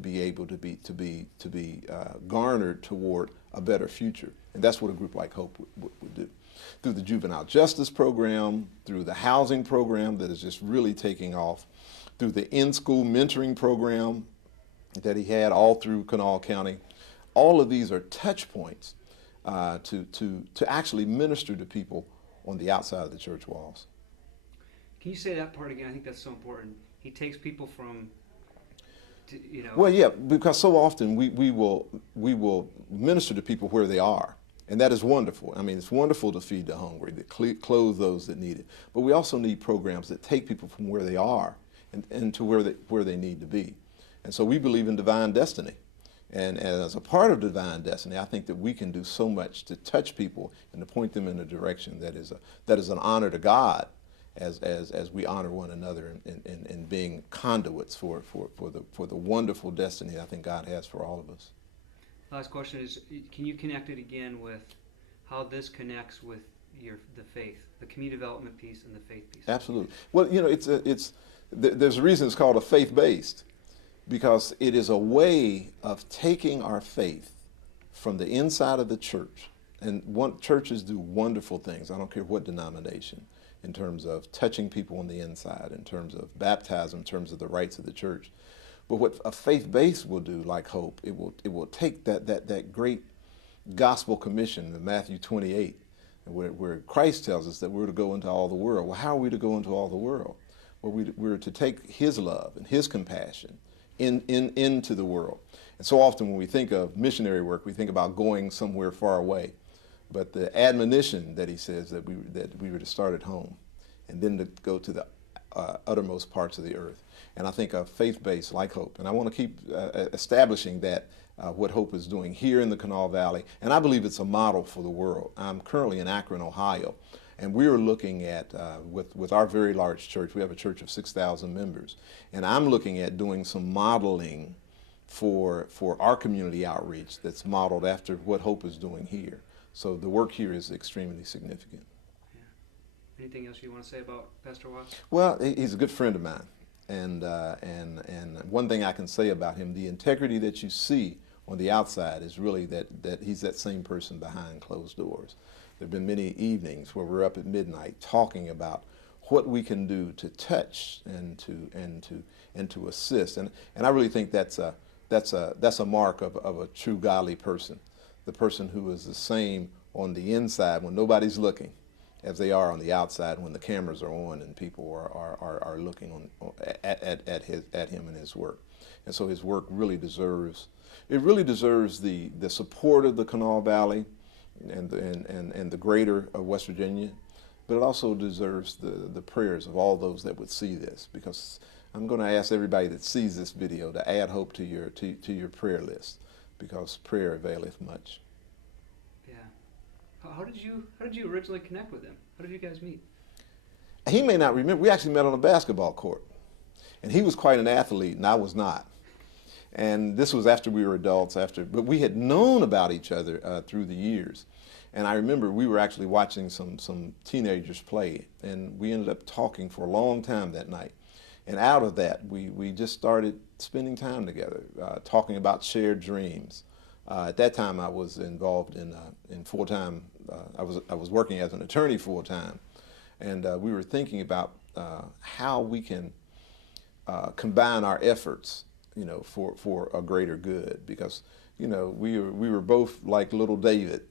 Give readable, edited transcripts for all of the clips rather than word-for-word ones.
be able to be garnered toward a better future. And that's what a group like Hope would do. Through the juvenile justice program, through the housing program that is just really taking off, through the in-school mentoring program that he had all through Kanawha County. All of these are touch points to actually minister to people on the outside of the church walls. Can you say that part again? I think that's so important. He takes people from, you know. Well, yeah, because so often we will minister to people where they are, and that is wonderful. I mean, it's wonderful to feed the hungry, to clothe those that need it. But we also need programs that take people from where they are and to where they need to be. And so we believe in divine destiny. And as a part of divine destiny, I think that we can do so much to touch people and to point them in a direction that is an honor to God, as we honor one another in being conduits for the wonderful destiny I think God has for all of us. Last question is, can you connect it again with how this connects with the faith, the community development piece and the faith piece? Absolutely. Well, you know, there's a reason it's called a faith-based, because it is a way of taking our faith from the inside of the church. And churches do wonderful things, I don't care what denomination, in terms of touching people on the inside, in terms of baptism, in terms of the rights of the church. But what a faith base will do, like Hope, it will take that great gospel commission in Matthew 28, where Christ tells us that we're to go into all the world. Well, how are we to go into all the world? Well, we're to take his love and his compassion into the world. And so often when we think of missionary work, we think about going somewhere far away. But the admonition that he says that we were to start at home and then to go to the uttermost parts of the earth. And I think a faith-based like Hope, and I want to keep establishing that what Hope is doing here in the Kanawha Valley, and I believe it's a model for the world. I'm currently in Akron, Ohio, and we're looking at, with our very large church, we have a church of 6,000 members, and I'm looking at doing some modeling for our community outreach that's modeled after what Hope is doing here. So the work here is extremely significant. Yeah. Anything else you want to say about Pastor Watts? Well, he's a good friend of mine, and one thing I can say about him, the integrity that you see on the outside is really that he's that same person behind closed doors. There have been many evenings where we're up at midnight talking about what we can do to touch and to assist, and I really think that's a mark of a true godly person, the person who is the same on the inside when nobody's looking as they are on the outside when the cameras are on and people are looking at him and his work. And so his work really deserves the support of the Kanawha Valley and the greater of West Virginia, but it also deserves the prayers of all those that would see this, because I'm going to ask everybody that sees this video to add Hope to your prayer list, because prayer availeth much. Yeah. How did you originally connect with him? How did you guys meet? He may not remember. We actually met on a basketball court, and he was quite an athlete, and I was not. And this was after we were adults, but we had known about each other through the years. And I remember we were actually watching some teenagers play, and we ended up talking for a long time that night. And out of that, we just started spending time together, talking about shared dreams. At that time, I was involved in full-time. I was working as an attorney full-time, and we were thinking about how we can combine our efforts, you know, for a greater good. Because, you know, we were both like little David,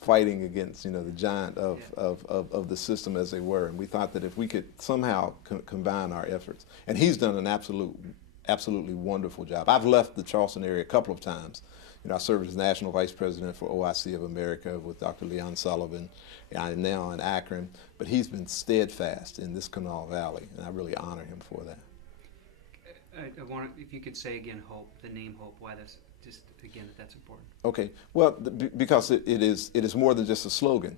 fighting against, you know, the giant of the system as they were, and we thought that if we could somehow combine our efforts, and he's done an absolutely wonderful job. I've left the Charleston area a couple of times. You know, I served as National Vice President for OIC of America with Dr. Leon Sullivan. I'm now in Akron, but he's been steadfast in this Kanawha Valley, and I really honor him for that. I want, if you could say again, Hope, the name Hope, why that's just again that's important. Okay, well, because it is more than just a slogan.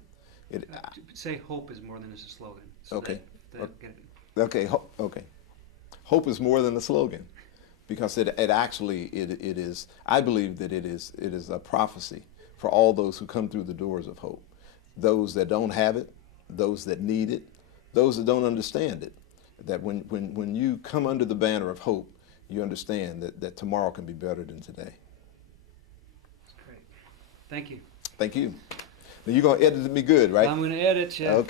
Say Hope is more than just a slogan. So okay. Okay. Okay. Hope is more than a slogan, because it is. I believe that it is a prophecy for all those who come through the doors of Hope, those that don't have it, those that need it, those that don't understand it. That when you come under the banner of Hope, you understand that tomorrow can be better than today. That's great. Thank you. Thank you. Now you're going to edit me good, right? I'm going to edit you. Okay.